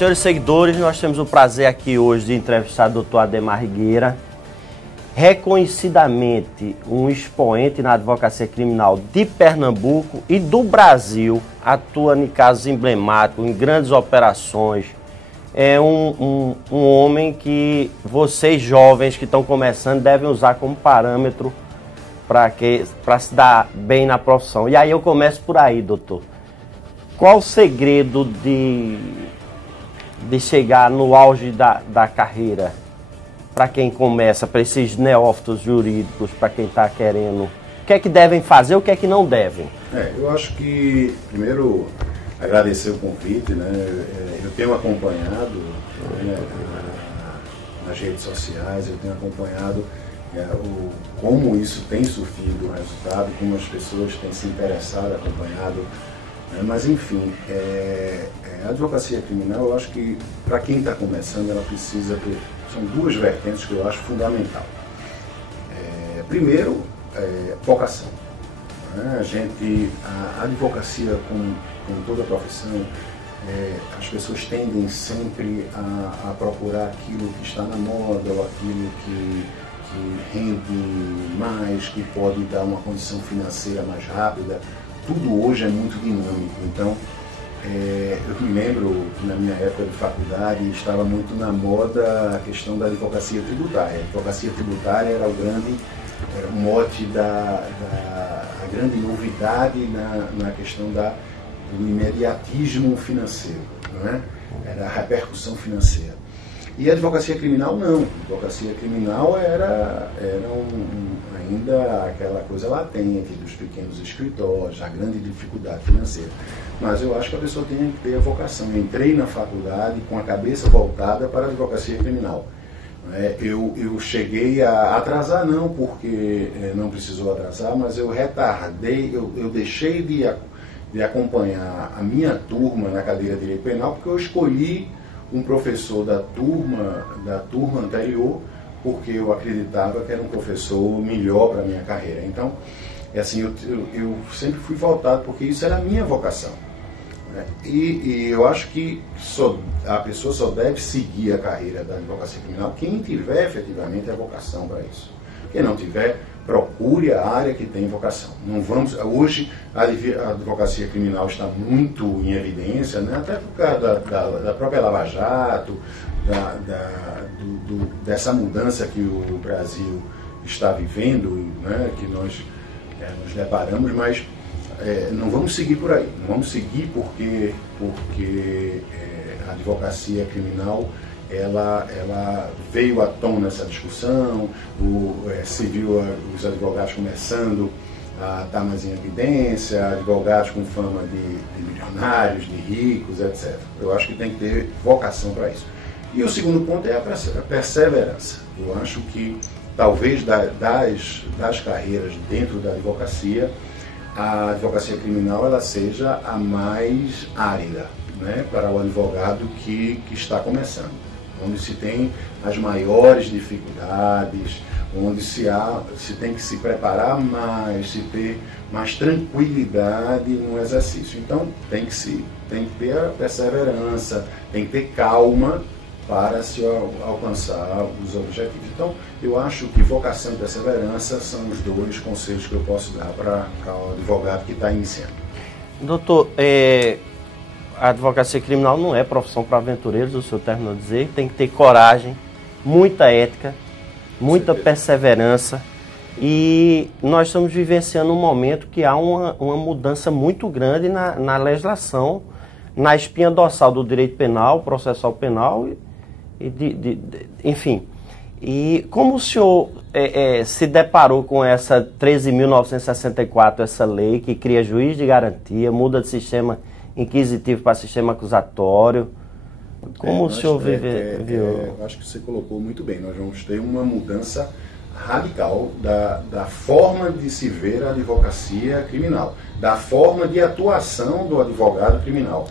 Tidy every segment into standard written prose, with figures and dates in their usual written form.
Senhores seguidores, nós temos o prazer aqui hoje de entrevistar o Dr. Ademar Rigueira, reconhecidamente um expoente na advocacia criminal de Pernambuco e do Brasil, atua em casos emblemáticos, em grandes operações. É um homem que vocês jovens que estão começando devem usar como parâmetro para se dar bem na profissão. E aí eu começo por aí, doutor. Qual o segredo de chegar no auge da carreira? Para quem começa, para esses neófitos jurídicos, para quem está querendo, o que é que devem fazer, o que é que não devem? Eu acho que, primeiro, agradecer o convite, né? Eu tenho acompanhado, né, nas redes sociais, eu tenho acompanhado como isso tem surtido resultado, como as pessoas têm se interessado, acompanhado, né? Mas enfim, a advocacia criminal, eu acho que para quem está começando, ela precisa ter, são duas vertentes que eu acho fundamental. Primeiro, vocação. Né? A advocacia, como toda profissão, as pessoas tendem sempre a procurar aquilo que está na moda, ou aquilo que rende mais, que pode dar uma condição financeira mais rápida. Tudo hoje é muito dinâmico. Então, eu me lembro que na minha época de faculdade estava muito na moda a questão da advocacia tributária. A advocacia tributária era o mote a grande novidade na questão do imediatismo financeiro, não é? Era a repercussão financeira. E a advocacia criminal não. A advocacia criminal era ainda aquela coisa latente dos pequenos escritórios, a grande dificuldade financeira. Mas eu acho que a pessoa tem que ter a vocação. Eu entrei na faculdade com a cabeça voltada para a advocacia criminal. Eu cheguei a atrasar, não porque não precisou atrasar, mas eu retardei, eu deixei de acompanhar a minha turma na cadeira de Direito Penal, porque eu escolhi um professor da turma anterior, porque eu acreditava que era um professor melhor para a minha carreira. Então, assim, eu sempre fui voltado, porque isso era a minha vocação. Né? E eu acho que a pessoa só deve seguir a carreira da advocacia criminal quem tiver efetivamente a vocação para isso. Quem não tiver, procure a área que tem vocação. Hoje a advocacia criminal está muito em evidência, né? Até por causa da própria Lava Jato, dessa mudança que o Brasil está vivendo, né? Que nós nos deparamos, mas não vamos seguir por aí. Não vamos seguir porque a advocacia criminal ela veio à tona nessa discussão, se viu os advogados começando a estar mais em evidência, advogados com fama de milionários, de ricos, etc. Eu acho que tem que ter vocação para isso. E o segundo ponto é a perseverança. Eu acho que talvez das carreiras dentro da advocacia, a advocacia criminal ela seja a mais árida, né, para o advogado que está começando, onde se tem as maiores dificuldades, onde se tem que se preparar mais, se ter mais tranquilidade no exercício. Então tem que ter a perseverança, tem que ter calma para se alcançar os objetivos. Então eu acho que vocação e perseverança são os dois conselhos que eu posso dar para o advogado que está iniciando. Doutor, a advocacia criminal não é profissão para aventureiros, o senhor terminou de dizer, tem que ter coragem, muita ética, muita perseverança, e nós estamos vivenciando um momento que há uma mudança muito grande na legislação, na espinha dorsal do direito penal, processual penal, enfim. E como o senhor se deparou com essa 13.964, essa lei que cria juiz de garantia, muda de sistema inquisitivo para sistema acusatório? Como o senhor viu? Acho que você colocou muito bem. Nós vamos ter uma mudança radical da forma de se ver a advocacia criminal, da forma de atuação do advogado criminal.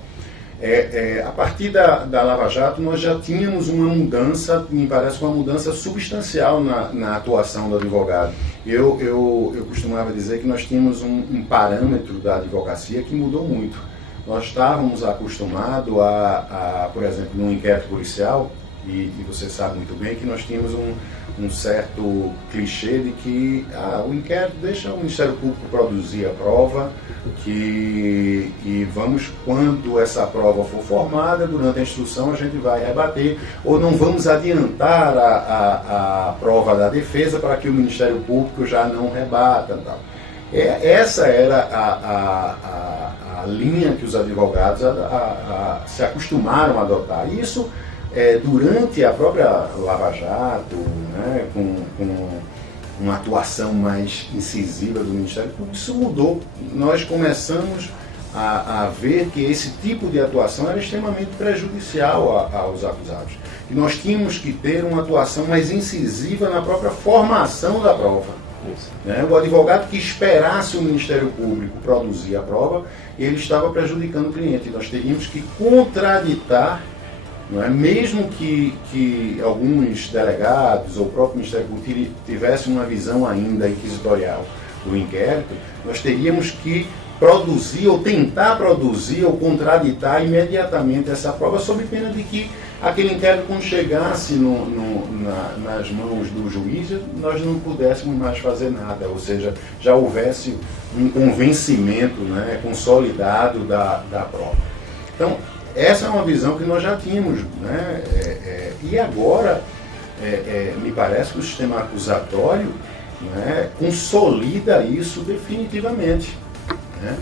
A partir da Lava Jato, nós já tínhamos uma mudança, me parece uma mudança substancial na atuação do advogado. Eu costumava dizer que nós tínhamos um parâmetro da advocacia que mudou muito. nós estávamos acostumados por exemplo, num inquérito policial, e você sabe muito bem que nós tínhamos um certo clichê de que o inquérito deixa o Ministério Público produzir a prova, e vamos, quando essa prova for formada, durante a instrução a gente vai rebater, ou não vamos adiantar a prova da defesa para que o Ministério Público já não rebata. Tal. Essa era a linha que os advogados se acostumaram a adotar. Isso, durante a própria Lava Jato, né, com uma atuação mais incisiva do Ministério Público, isso mudou. Nós começamos a ver que esse tipo de atuação era extremamente prejudicial aos acusados. E nós tínhamos que ter uma atuação mais incisiva na própria formação da prova. Né? O advogado que esperasse o Ministério Público produzir a prova, ele estava prejudicando o cliente. Nós teríamos que contraditar, não é? Mesmo que alguns delegados ou o próprio Ministério Público tivessem uma visão ainda inquisitorial do inquérito, nós teríamos que produzir ou tentar produzir ou contraditar imediatamente essa prova, sob pena de que aquele inquérito, quando chegasse nas mãos do juiz, nós não pudéssemos mais fazer nada, ou seja, já houvesse um convencimento, né, consolidado da prova. Então, essa é uma visão que nós já tínhamos, né? E agora, me parece que o sistema acusatório, né, consolida isso definitivamente. Né?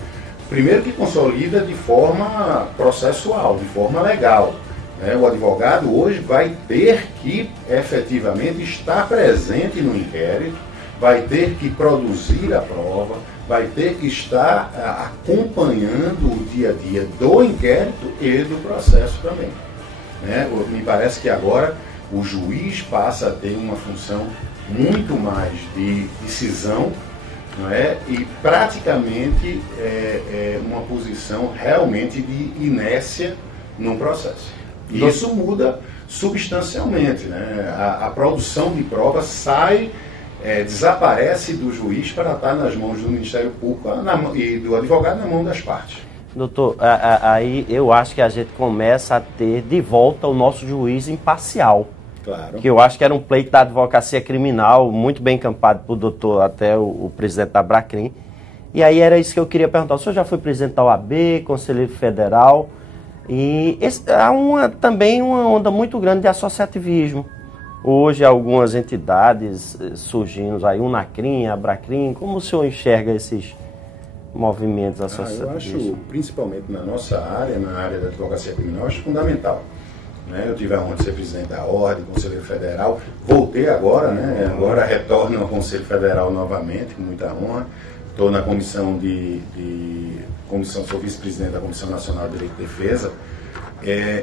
Primeiro que consolida de forma processual, de forma legal. Né? O advogado hoje vai ter que efetivamente estar presente no inquérito, vai ter que produzir a prova, vai ter que estar acompanhando o dia a dia do inquérito e do processo também. Né? Me parece que agora o juiz passa a ter uma função muito mais de decisão, não é? E praticamente uma posição realmente de inércia no processo. E isso muda substancialmente. Né? A produção de prova desaparece do juiz para estar nas mãos do Ministério Público e do advogado na mão das partes. Doutor, aí eu acho que a gente começa a ter de volta o nosso juiz imparcial. Claro. Que eu acho que era um pleito da advocacia criminal, muito bem encampado por doutor, até o presidente da Abracrim. E aí era isso que eu queria perguntar. O senhor já foi presidente da OAB, conselheiro federal, e há também uma onda muito grande de associativismo. Hoje algumas entidades surgindo aí, Unacrim, Abracrim. Como o senhor enxerga esses movimentos associativos? Eu acho, principalmente na nossa área, na área da advocacia criminal, acho fundamental. Eu tive a honra de ser presidente da Ordem, conselheiro federal, voltei agora, né? Agora retorno ao Conselho Federal novamente, com muita honra. Estou na comissão sou vice-presidente da Comissão Nacional de Direito e Defesa,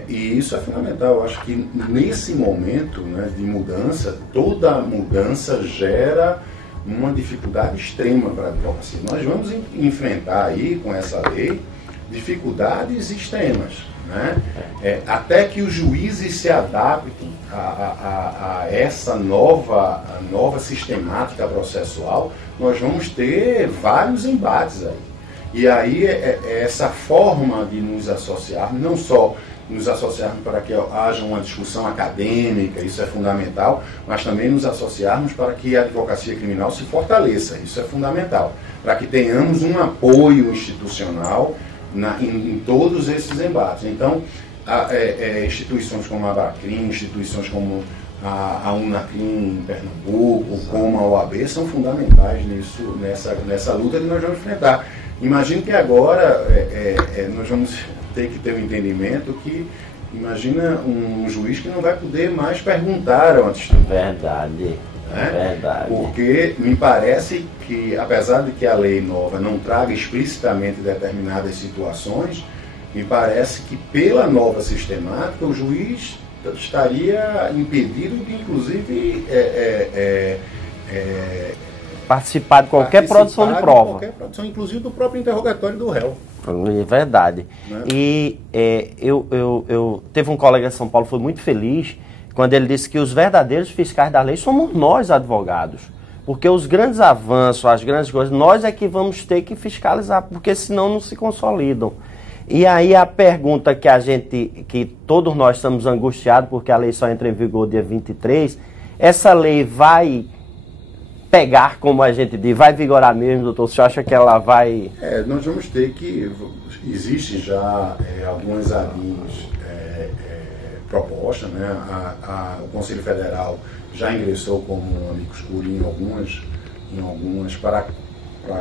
e isso é fundamental. Eu acho que nesse momento, né, de mudança, toda mudança gera uma dificuldade extrema para a advocacia. Nós vamos enfrentar aí, com essa lei, dificuldades extremas. Né? Até que os juízes se adaptem a essa nova sistemática processual, nós vamos ter vários embates aí. E aí essa forma de nos associarmos, não só nos associarmos para que haja uma discussão acadêmica, isso é fundamental, mas também nos associarmos para que a advocacia criminal se fortaleça, isso é fundamental, para que tenhamos um apoio institucional em todos esses embates. Então, instituições como a Abracrim, instituições como a Unacrim em Pernambuco, como a OAB, são fundamentais nessa luta que nós vamos enfrentar. Imagino que agora nós vamos ter que ter um entendimento que, imagina um juiz que não vai poder mais perguntar ao testemunha. Verdade. Verdade. Porque me parece que, apesar de que a lei nova não traga explicitamente determinadas situações, me parece que pela nova sistemática o juiz estaria impedido de, inclusive, participar de qualquer produção de prova. Qualquer produção, inclusive do próprio interrogatório do réu. É verdade. Né? E eu teve um colega de São Paulo que foi muito feliz quando ele disse que os verdadeiros fiscais da lei somos nós, advogados. Porque os grandes avanços, as grandes coisas, nós é que vamos ter que fiscalizar, porque senão não se consolidam. E aí a pergunta que todos nós estamos angustiados, porque a lei só entra em vigor dia 23, essa lei vai pegar, como a gente diz, vai vigorar mesmo, doutor? Você acha que ela vai... Nós vamos ter que... Existem já algumas ADIs propostas, né? O Conselho Federal já ingressou como amicus curiae em algumas para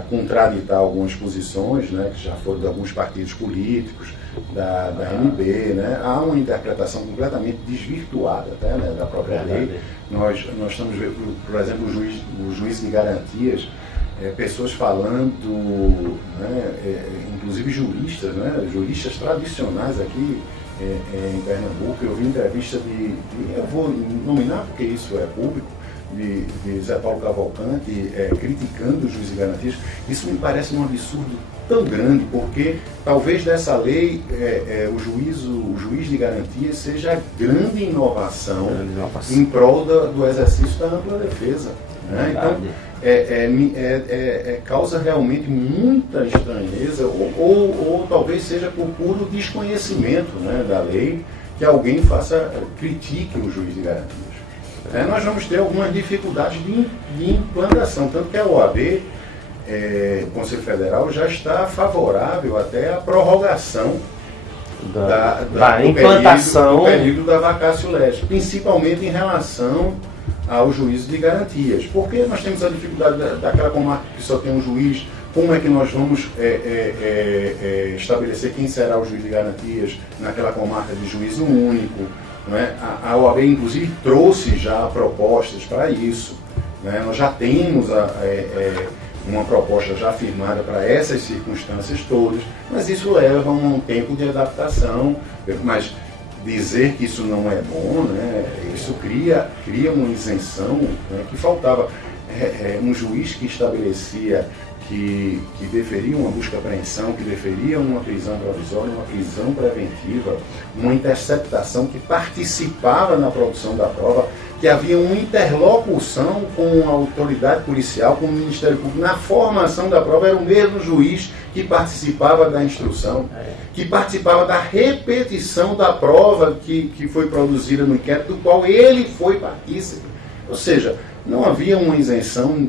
contraditar algumas posições, né, que já foram de alguns partidos políticos, da MB, né? Há uma interpretação completamente desvirtuada até, né, da própria lei. Nós estamos vendo, por exemplo, o juiz de garantias, pessoas falando, né, inclusive juristas, né, juristas tradicionais aqui em Pernambuco. Eu vi entrevista eu vou nominar porque isso é público, de Zé Paulo Cavalcante criticando o juiz de garantias. Isso me parece um absurdo tão grande, porque talvez dessa lei o juiz de garantias seja a grande inovação em prol do exercício da ampla defesa. Né? Então, causa realmente muita estranheza, ou talvez seja por puro desconhecimento, né, da lei, que alguém critique o juiz de garantias. Nós vamos ter algumas dificuldades de implantação, tanto que a OAB, o Conselho Federal, já está favorável até à prorrogação da implantação do período da vacatio legis, principalmente em relação ao juízo de garantias. Porque nós temos a dificuldade daquela comarca que só tem um juiz. Como é que nós vamos estabelecer quem será o juiz de garantias naquela comarca de juízo único? Não é? A OAB, inclusive, trouxe já propostas para isso. Né? Nós já temos uma proposta já firmada para essas circunstâncias todas, mas isso leva um tempo de adaptação. Mas dizer que isso não é bom, né? Isso cria uma isenção, né, que faltava. Um juiz que estabelecia que deferia uma busca e apreensão, que deferia uma prisão provisória, uma prisão preventiva, uma interceptação, que participava na produção da prova, que havia uma interlocução com a autoridade policial, com o Ministério Público na formação da prova. Era o mesmo juiz que participava da instrução, que participava da repetição da prova que foi produzida no inquérito, do qual ele foi partícipe. Ou seja, não havia uma isenção,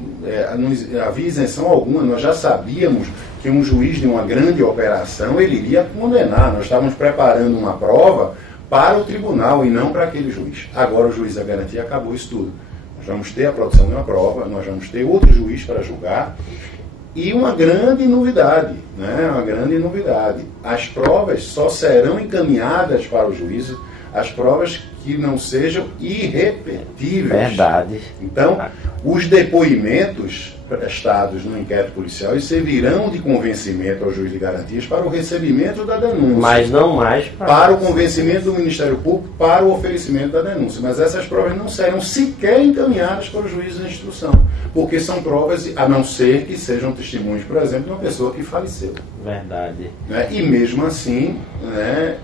não havia isenção alguma. Nós já sabíamos que um juiz de uma grande operação, ele iria condenar. Nós estávamos preparando uma prova para o tribunal e não para aquele juiz. Agora o juiz da garantia acabou isso tudo. Nós vamos ter a produção de uma prova, nós vamos ter outro juiz para julgar. E uma grande novidade, né? Uma grande novidade. As provas só serão encaminhadas para o juízo, as provas que não sejam irrepetíveis. Verdade. Então, os depoimentos prestados no inquérito policial servirão de convencimento ao juiz de garantias para o recebimento da denúncia. Mas não mais para o convencimento do Ministério Público para o oferecimento da denúncia. Mas essas provas não serão sequer encaminhadas para o juiz da instrução, porque são provas, a não ser que sejam testemunhos, por exemplo, de uma pessoa que faleceu. Verdade. Né? E mesmo assim, né,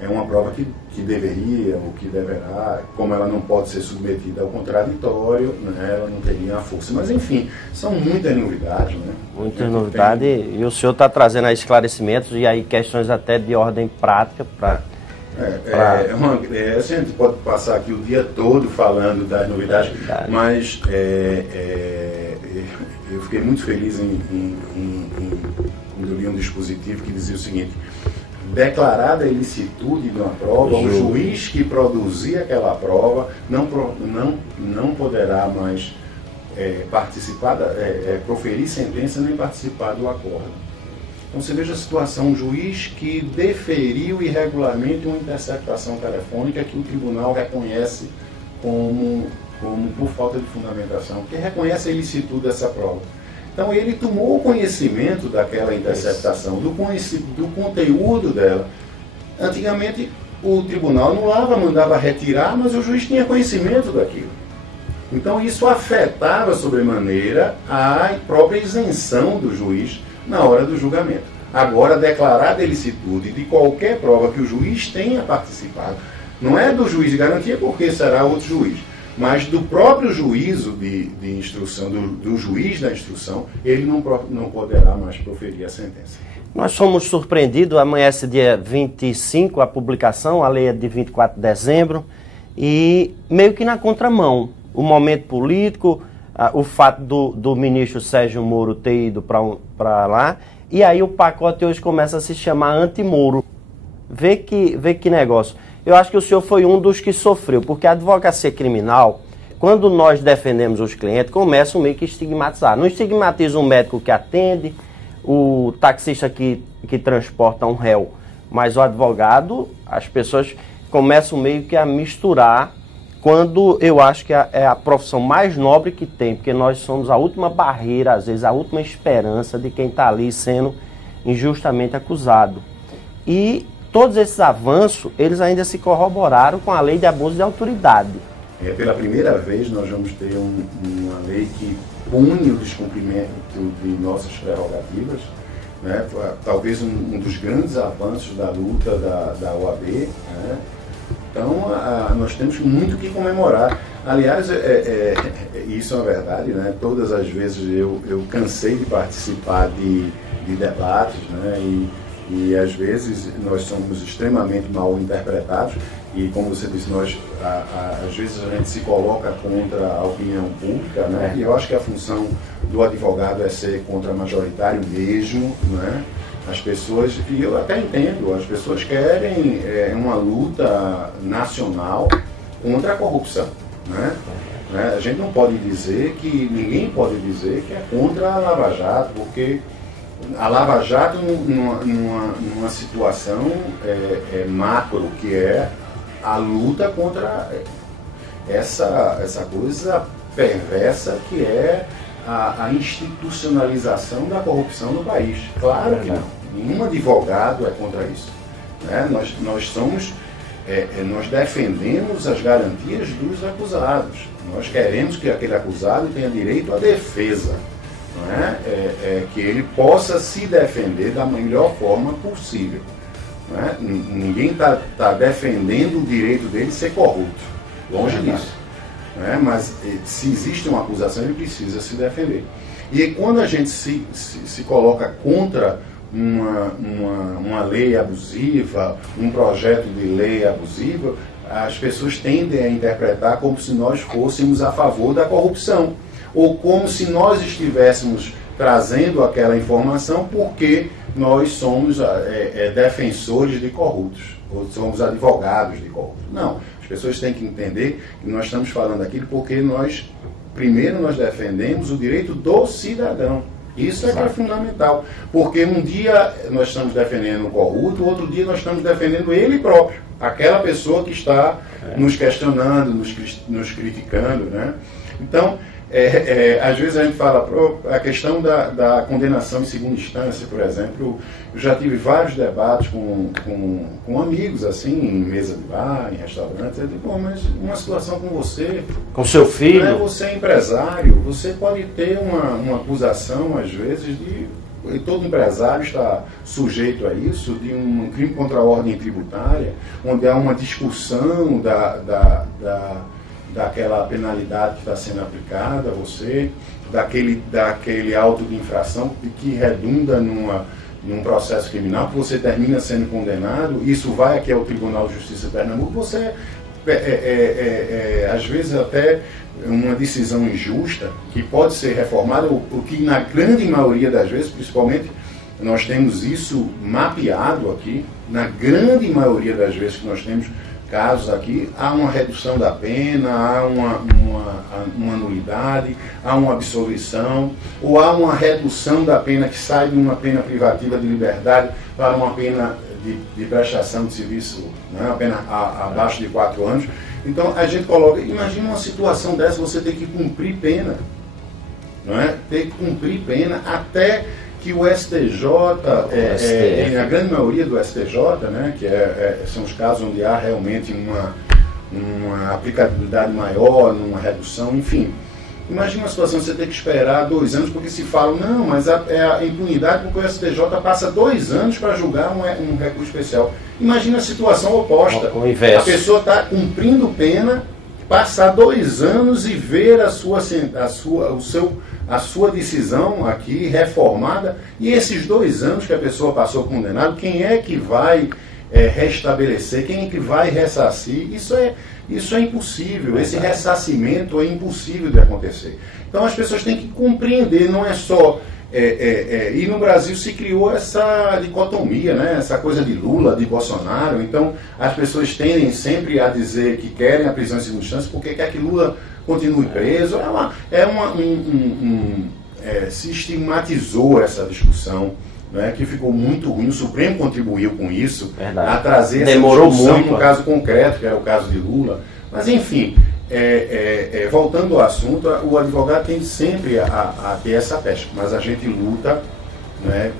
é uma prova que deveria, ou que deverá, como ela não pode ser submetida ao contraditório, né, ela não teria a força. Mas enfim, são muitas novidades. Né? Muitas novidades, e o senhor está trazendo aí esclarecimentos e aí questões até de ordem prática para... a gente pode passar aqui o dia todo falando das novidades, mas eu fiquei muito feliz quando eu li um dispositivo que dizia o seguinte: declarada a ilicitude de uma prova, o juiz que produzir aquela prova não poderá mais participar, proferir sentença nem participar do acordo. Então você veja a situação: um juiz que deferiu irregularmente uma interceptação telefônica que o tribunal reconhece como por falta de fundamentação, que reconhece a ilicitude dessa prova. Então ele tomou conhecimento daquela interceptação, do conteúdo dela. Antigamente o tribunal anulava, mandava retirar, mas o juiz tinha conhecimento daquilo. Então isso afetava sobremaneira a própria isenção do juiz na hora do julgamento. Agora, declarada a ilicitude de qualquer prova que o juiz tenha participado, não é do juiz de garantia, porque será outro juiz, Mas do próprio juízo de instrução, do juiz da instrução, ele não poderá mais proferir a sentença. Nós fomos surpreendidos, amanhece dia 25 a publicação, a lei é de 24 de dezembro, e meio que na contramão, o momento político, o fato do ministro Sérgio Moro ter ido para lá, e aí o pacote hoje começa a se chamar anti-Moro. Vê que negócio. Eu acho que o senhor foi um dos que sofreu, porque a advocacia criminal, quando nós defendemos os clientes, começam meio que estigmatizar. Não estigmatiza o médico que atende, o taxista que transporta um réu, mas o advogado, as pessoas começam meio que a misturar, quando eu acho que é a profissão mais nobre que tem, porque nós somos a última barreira, às vezes a última esperança de quem está ali sendo injustamente acusado. E todos esses avanços, eles ainda se corroboraram com a lei de abuso de autoridade. Pela primeira vez nós vamos ter uma lei que pune o descumprimento de nossas prerrogativas, né? Talvez um dos grandes avanços da luta da OAB, né? Então nós temos muito que comemorar. Aliás, isso é uma verdade, né? Todas as vezes eu cansei de participar de debates, né? E às vezes nós somos extremamente mal interpretados e, como você disse, às vezes a gente se coloca contra a opinião pública, né? E eu acho que a função do advogado é ser contra-majoritário mesmo, né? As pessoas, e eu até entendo, as pessoas querem uma luta nacional contra a corrupção, né? A gente não pode dizer ninguém pode dizer que é contra a Lava Jato, porque a Lava Jato, numa situação macro, que é a luta contra essa coisa perversa que é a institucionalização da corrupção no país. Claro que não. Nenhum advogado é contra isso, né? Nós defendemos as garantias dos acusados. Nós queremos que aquele acusado tenha direito à defesa, né? Que ele possa se defender da melhor forma possível, né? Ninguém está defendendo o direito dele de ser corrupto, longe disso, né? Mas se existe uma acusação, ele precisa se defender. E quando a gente se coloca contra uma lei abusiva, um projeto de lei abusiva, as pessoas tendem a interpretar como se nós fôssemos a favor da corrupção, ou como se nós estivéssemos trazendo aquela informação porque nós somos defensores de corruptos, ou somos advogados de corruptos. Não, as pessoas têm que entender que nós estamos falando aquilo porque primeiro nós defendemos o direito do cidadão. Isso é que é fundamental, porque um dia nós estamos defendendo o corrupto, outro dia nós estamos defendendo ele próprio, aquela pessoa que está nos questionando, nos criticando, né? Então, às vezes a gente fala, a questão da condenação em segunda instância, por exemplo, eu já tive vários debates com amigos, assim, em mesa de bar, em restaurantes, eu digo, mas uma situação com você... Com seu filho? Né, você é empresário, você pode ter uma acusação, às vezes, e todo empresário está sujeito a isso, de um crime contra a ordem tributária, onde há uma discussão daquela penalidade que está sendo aplicada a você, daquele auto de infração que redunda num processo criminal, que você termina sendo condenado, isso vai aqui ao Tribunal de Justiça de Pernambuco, você, às vezes até uma decisão injusta, que pode ser reformada, o que na grande maioria das vezes, principalmente, nós temos isso mapeado aqui, na grande maioria das vezes que nós temos casos aqui, há uma redução da pena, há uma nulidade, há uma absolvição, ou há uma redução da pena que sai de uma pena privativa de liberdade para uma pena de prestação de serviço, né, uma pena abaixo de 4 anos. Então a gente coloca, imagina uma situação dessa, você tem que cumprir pena, não é? Tem que cumprir pena até que o STJ, a grande maioria do STJ, né, que são os casos onde há realmente uma aplicabilidade maior, uma redução, enfim. Imagina uma situação que você tem que esperar 2 anos, porque se fala, não, mas é a impunidade porque o STJ passa 2 anos para julgar um recurso especial. Imagina a situação oposta. O inverso. A pessoa está cumprindo pena, passar 2 anos e ver a sua decisão aqui reformada, e esses 2 anos que a pessoa passou condenado, quem é que vai restabelecer, quem é que vai ressarcir? Isso é impossível, esse ressarcimento é impossível de acontecer. Então as pessoas têm que compreender, não é só... e no Brasil se criou essa dicotomia, né? Essa coisa de Lula, de Bolsonaro. Então as pessoas tendem sempre a dizer que querem a prisão em segunda instância porque quer que Lula continue preso. Se estigmatizou essa discussão, né, que ficou muito ruim. O Supremo contribuiu com isso, a trazer essa discussão no caso concreto, que era o caso de Lula. Mas enfim, voltando ao assunto, o advogado tem sempre a ter essa pecha, mas a gente luta, né,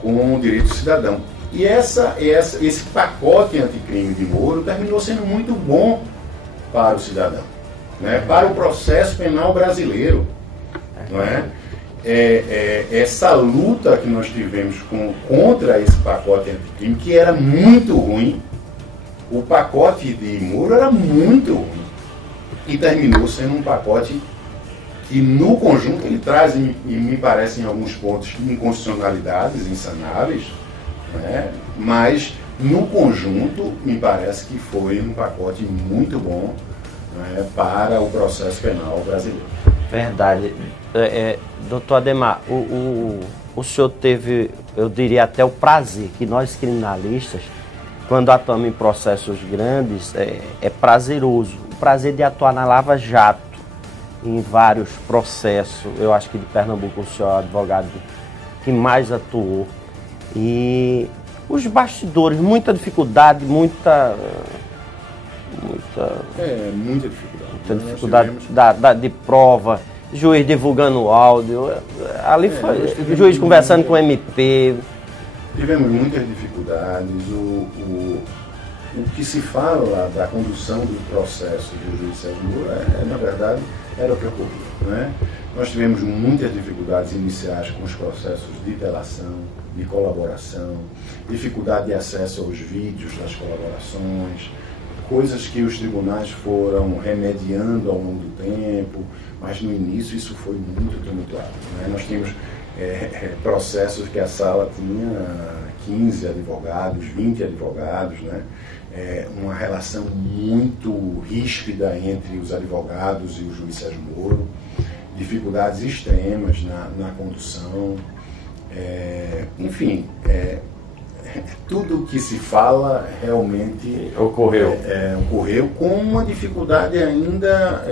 com o direito do cidadão. E esse pacote anticrime de Moro terminou sendo muito bom para o cidadão, né, para o processo penal brasileiro. Não é? Essa luta que nós tivemos contra esse pacote anticrime, que era muito ruim, o pacote de Moro era muito ruim, e terminou sendo um pacote que no conjunto ele traz, me parece, em alguns pontos, inconstitucionalidades insanáveis, né? Mas no conjunto me parece que foi um pacote muito bom, né, para o processo penal brasileiro. Verdade. Doutor Adhemar, o senhor teve, eu diria até o prazer, que nós criminalistas, quando atuamos em processos grandes, é prazeroso. O prazer de atuar na Lava Jato, em vários processos. Eu acho que de Pernambuco o senhor é o advogado que mais atuou. E os bastidores, muita dificuldade, muita dificuldade de prova, juiz divulgando áudio, ali foi, juiz conversando com o MP. Tivemos muitas dificuldades. O que se fala da condução do processo do juiz Sérgio Moro, na verdade, era o que ocorria, né? Nós tivemos muitas dificuldades iniciais com os processos de delação, de colaboração, dificuldade de acesso aos vídeos das colaborações, coisas que os tribunais foram remediando ao longo do tempo, mas no início isso foi muito tumultuado, né? Nós tínhamos processos que a sala tinha 15 advogados, 20 advogados, né? Uma relação muito ríspida entre os advogados e o juiz Sérgio Moro, dificuldades extremas na condução, enfim, tudo que se fala realmente ocorreu com uma dificuldade ainda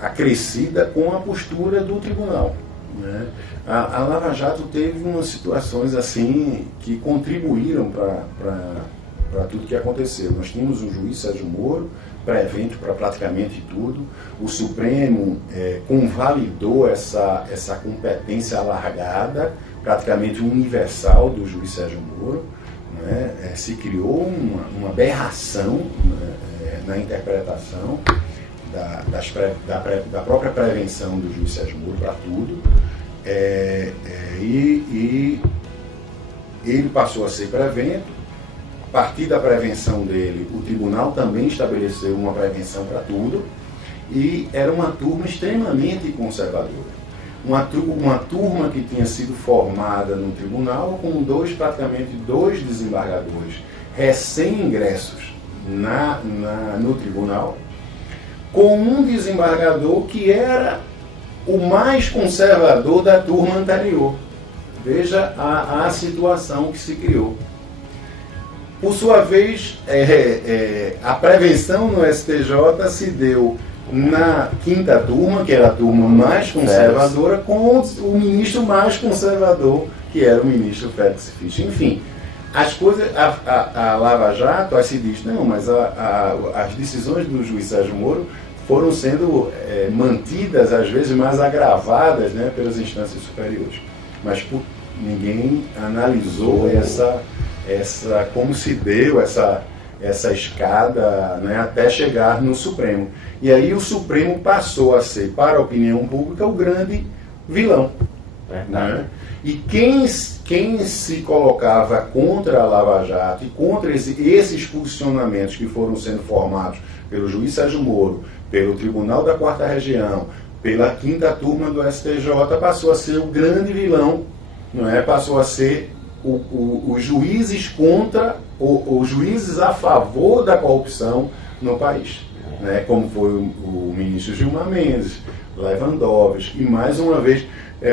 acrescida com a postura do tribunal, né? A Lava Jato teve umas situações assim que contribuíram para tudo que aconteceu. Nós tínhamos um juiz Sérgio Moro prevento para praticamente tudo. O Supremo convalidou essa competência alargada, praticamente universal, do juiz Sérgio Moro, né? Se criou uma aberração, né, na interpretação da própria prevenção do juiz Sérgio Moro para tudo. E ele passou a ser prevento. A partir da prevenção dele, o tribunal também estabeleceu uma prevenção para tudo, e era uma turma extremamente conservadora. Uma turma que tinha sido formada no tribunal com praticamente dois desembargadores recém-ingressos no tribunal, com um desembargador que era o mais conservador da turma anterior. Veja a situação que se criou. Por sua vez, a prevenção no STJ se deu na quinta turma, que era a turma mais conservadora, com o ministro mais conservador, que era o ministro Félix Fischer. Enfim, as coisas, a Lava Jato, aí se diz, não, mas as decisões do juiz Sérgio Moro foram sendo mantidas, às vezes mais agravadas, né, pelas instâncias superiores. Mas ninguém analisou como se deu essa escada, né, até chegar no Supremo. E aí o Supremo passou a ser, para a opinião pública, o grande vilão, Né? E quem se colocava contra a Lava Jato e contra esses posicionamentos que foram sendo formados pelo juiz Sérgio Moro, pelo Tribunal da Quarta Região, pela quinta turma do STJ, passou a ser o grande vilão, não é? Passou a ser os juízes contra, os juízes a favor da corrupção no país, né? Como foi o ministro Gilmar Mendes, Lewandowski, e mais uma vez,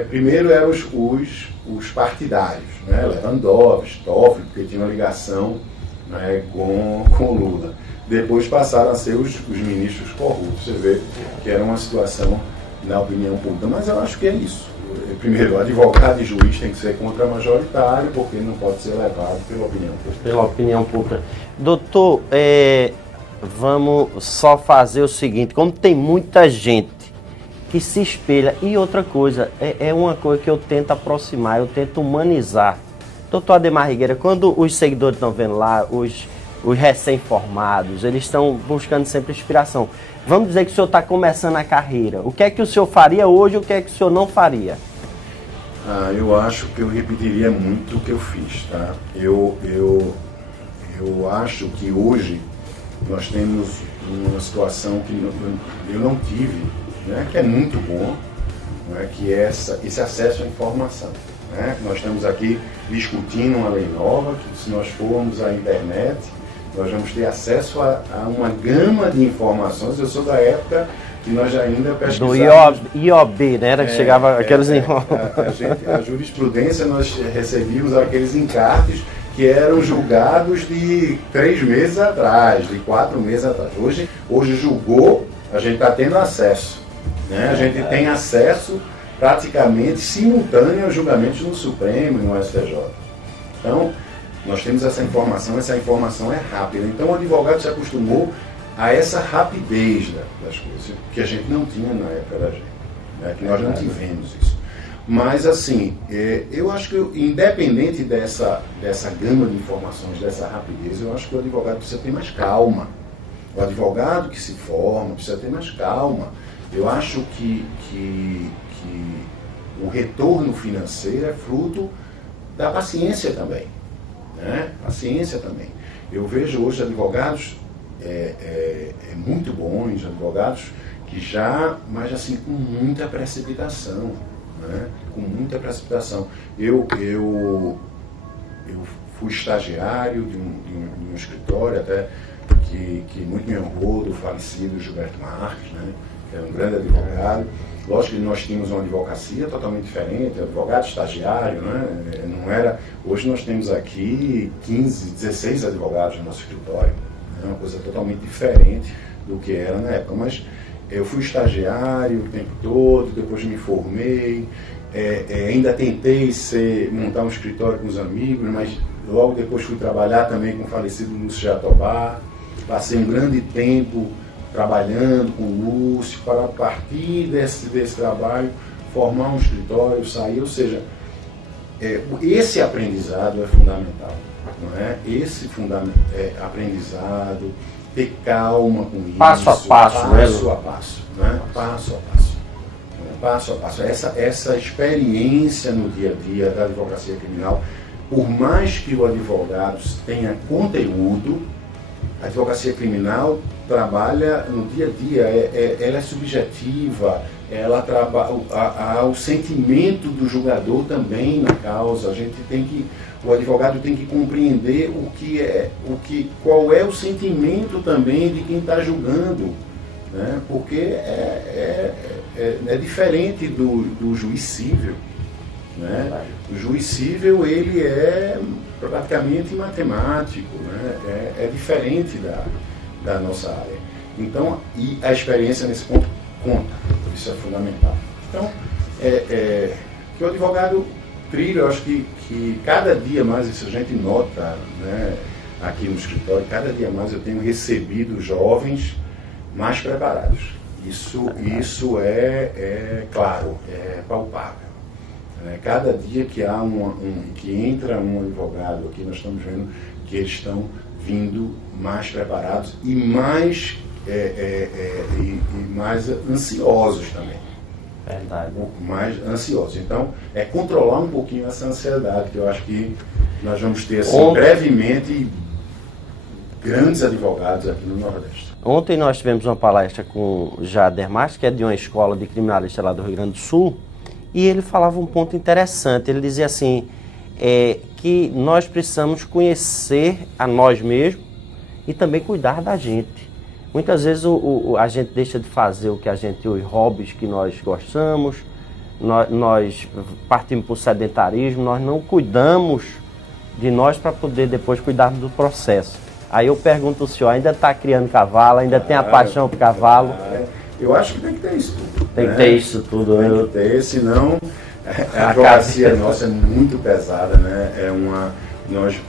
primeiro eram os partidários, né? Lewandowski, Toffoli, porque tinha uma ligação, né, com Lula. Depois passaram a ser os ministros corruptos. Você vê que era uma situação na opinião pública. Mas eu acho que é isso. Primeiro, advogado e juiz tem que ser contra-majoritário, porque não pode ser levado pela opinião pública. Pela opinião pública. Doutor, vamos só fazer o seguinte, como tem muita gente que se espelha, e outra coisa, é uma coisa que eu tento aproximar, eu tento humanizar. Doutor Ademar Rigueira, quando os seguidores estão vendo lá, os recém-formados, eles estão buscando sempre inspiração. Vamos dizer que o senhor está começando a carreira. O que é que o senhor faria hoje e o que é que o senhor não faria? Eu acho que eu repetiria muito o que eu fiz, tá? Eu acho que hoje nós temos uma situação que eu não tive, né? Que é muito bom, né? Que é esse acesso à informação. Né? Nós estamos aqui discutindo uma lei nova, que se nós formos à internet, nós vamos ter acesso a uma gama de informações. Eu sou da época que nós ainda pesquisávamos... Do IOB, né? Era que chegava aqueles... A jurisprudência, nós recebíamos aqueles encartes que eram julgados de 3 meses atrás, de 4 meses atrás. Hoje julgou, a gente está tendo acesso. Né? A gente tem acesso praticamente simultâneo aos julgamentos no Supremo e no STJ. Então, nós temos essa informação é rápida. Então, o advogado se acostumou a essa rapidez das coisas, que a gente não tinha na época da gente, né? Que nós não tivemos isso. Mas, assim, eu acho que, independente dessa gama de informações, dessa rapidez, eu acho que o advogado precisa ter mais calma. O advogado que se forma precisa ter mais calma. Eu acho que o retorno financeiro é fruto da paciência também. Né? Paciência também. Eu vejo hoje advogados muito bons, advogados que mas assim, com muita precipitação. Né? Com muita precipitação. Eu fui estagiário de um escritório até que muito me honrou, do falecido Gilberto Marques, né? Que era um grande advogado. Lógico que nós tínhamos uma advocacia totalmente diferente, advogado estagiário, né? Não era... Hoje nós temos aqui 15, 16 advogados no nosso escritório. É uma coisa totalmente diferente do que era na época. Mas eu fui estagiário o tempo todo, depois me formei, ainda tentei montar um escritório com os amigos, mas logo depois fui trabalhar também com o falecido Lúcio Jatobá. Passei um grande tempo trabalhando com o Lúcio para, a partir desse trabalho, formar um escritório, sair. Ou seja, esse aprendizado é fundamental, não é? Esse aprendizado, ter calma com isso. Passo a passo, passo a passo, né? Passo a passo. Passo a passo. Essa experiência no dia a dia da advocacia criminal, por mais que o advogado tenha conteúdo, a advocacia criminal trabalha no dia a dia, ela é subjetiva, ela trabalha o sentimento do julgador também na causa. O advogado tem que compreender qual é o sentimento também de quem está julgando, né? Porque é diferente do juiz civil, né? O juiz civil, ele é praticamente matemático, né? É diferente da nossa área. Então, e a experiência nesse ponto conta, isso é fundamental. Então, que o advogado trilha, eu acho que cada dia mais, isso a gente nota, né, aqui no escritório, cada dia mais eu tenho recebido jovens mais preparados. Isso é claro, é palpável. Cada dia que que entra um advogado aqui, nós estamos vendo que eles estão vindo mais preparados e mais ansiosos também. Verdade. mais ansiosos. Então, é controlar um pouquinho essa ansiedade, que eu acho que nós vamos ter, assim, brevemente, grandes advogados aqui no Nordeste. Ontem nós tivemos uma palestra com o Jader Marques, que é de uma escola de criminalista lá do Rio Grande do Sul, e ele falava um ponto interessante. Ele dizia assim, que nós precisamos conhecer a nós mesmos e também cuidar da gente. Muitas vezes a gente deixa de fazer o que a gente, os hobbies que nós gostamos, nós partimos para o sedentarismo, nós não cuidamos de nós para poder depois cuidarmos do processo. Aí eu pergunto ao senhor, ainda está criando cavalo, ainda tem a paixão por cavalo? Eu acho que tem que ter isso tudo. Tem que ter isso tudo. Tem que ter, senão a advocacia nossa é muito pesada, né? Nós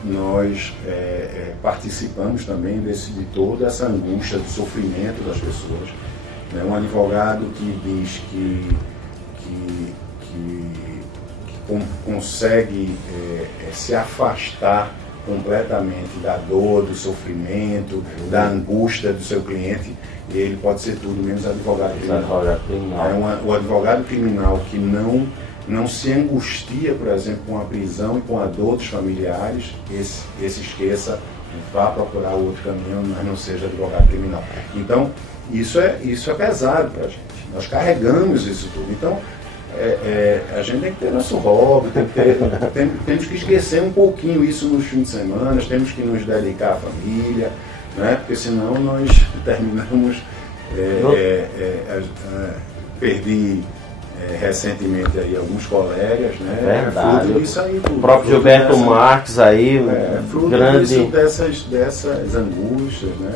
participamos também de toda essa angústia do sofrimento das pessoas. Né? Um advogado que diz que consegue se afastar completamente da dor, do sofrimento, da angústia do seu cliente, ele pode ser tudo menos advogado criminal. O advogado criminal que não se angustia, por exemplo, com a prisão e com a dor dos familiares, esse esqueça, vá procurar outro caminho, mas não seja advogado criminal. Então, isso é pesado para a gente. Nós carregamos isso tudo. Então, a gente tem que ter nosso hobby, temos que esquecer um pouquinho isso nos fins de semana, temos que nos dedicar à família, né? Porque senão nós terminamos... perdi recentemente aí alguns colegas, né? Verdade. Fruto disso aí, o próprio Gilberto Marques aí, fruto grande... dessas angústias, né?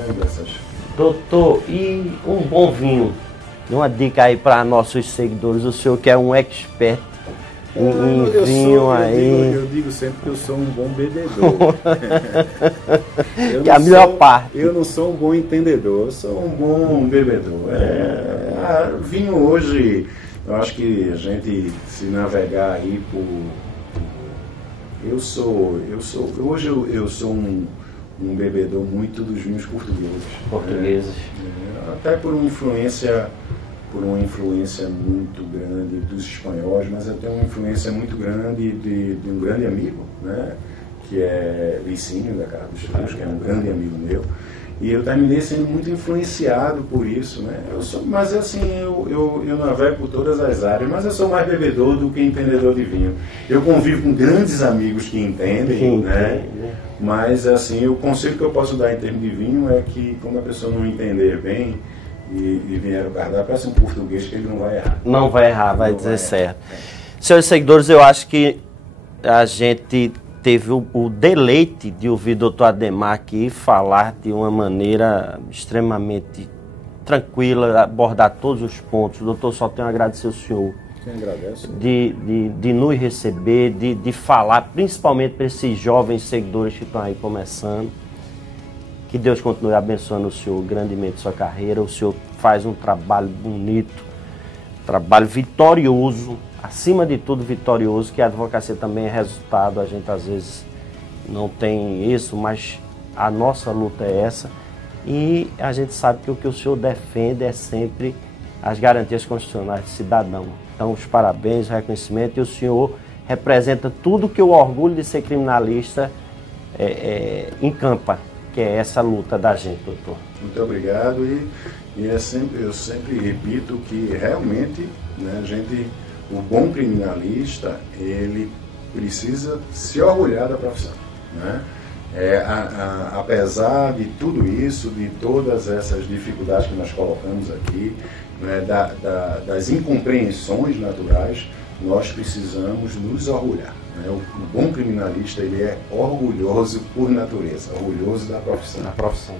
Doutor, e um bom vinho? Uma dica aí para nossos seguidores, o senhor que é um expert em vinho aí. Eu digo sempre que eu sou um bom bebedor. Que é a melhor parte. Eu não sou um bom entendedor, eu sou um bom bebedor. Vinho hoje, eu acho que a gente se navegar aí por... Hoje eu sou um bebedor muito dos vinhos portugueses. Até por uma influência muito grande dos espanhóis, mas eu tenho uma influência muito grande de um grande amigo, né, que é Licínio da Casa dos Rios, que é um grande amigo meu, e eu terminei sendo muito influenciado por isso, né. Mas assim, eu navego por todas as áreas, mas eu sou mais bebedor do que entendedor de vinho. Eu convivo com grandes amigos que entendem, né. Mas assim, o conselho que eu posso dar em termos de vinho é que, quando a pessoa não entender bem e vier o cardápio, peça um português que ele não vai errar. Não vai errar, vai dizer certo. Senhores seguidores, eu acho que a gente teve o deleite de ouvir o doutor Ademar aqui falar de uma maneira extremamente tranquila, abordar todos os pontos. Doutor, só tenho a agradecer ao senhor. Quem agradece? De nos receber, de falar, principalmente para esses jovens seguidores que estão aí começando. Que Deus continue abençoando o senhor grandemente sua carreira. O senhor faz um trabalho bonito, trabalho vitorioso, acima de tudo vitorioso, que a advocacia também é resultado. A gente às vezes não tem isso, mas a nossa luta é essa. E a gente sabe que o que o senhor defende é sempre as garantias constitucionais do cidadão. Então, os parabéns, o reconhecimento, e o senhor representa tudo que o orgulho de ser criminalista encampa, que é essa luta da gente, doutor. Muito obrigado, eu sempre repito que realmente, né, o bom criminalista, ele precisa se orgulhar da profissão, né? Apesar de tudo isso, de todas essas dificuldades que nós colocamos aqui, né, das incompreensões naturais, nós precisamos nos orgulhar, né? O bom criminalista, ele é orgulhoso por natureza, orgulhoso da profissão.